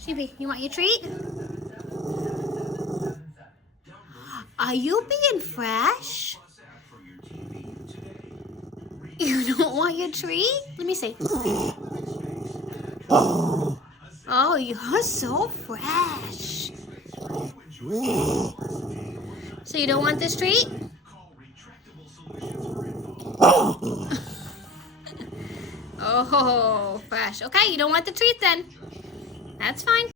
Sleepy, you want your treat? Are you being fresh? You don't want your treat? Let me see. Oh, you're so fresh. So you don't want this treat? Oh, fresh. Okay, you don't want the treat then. That's fine.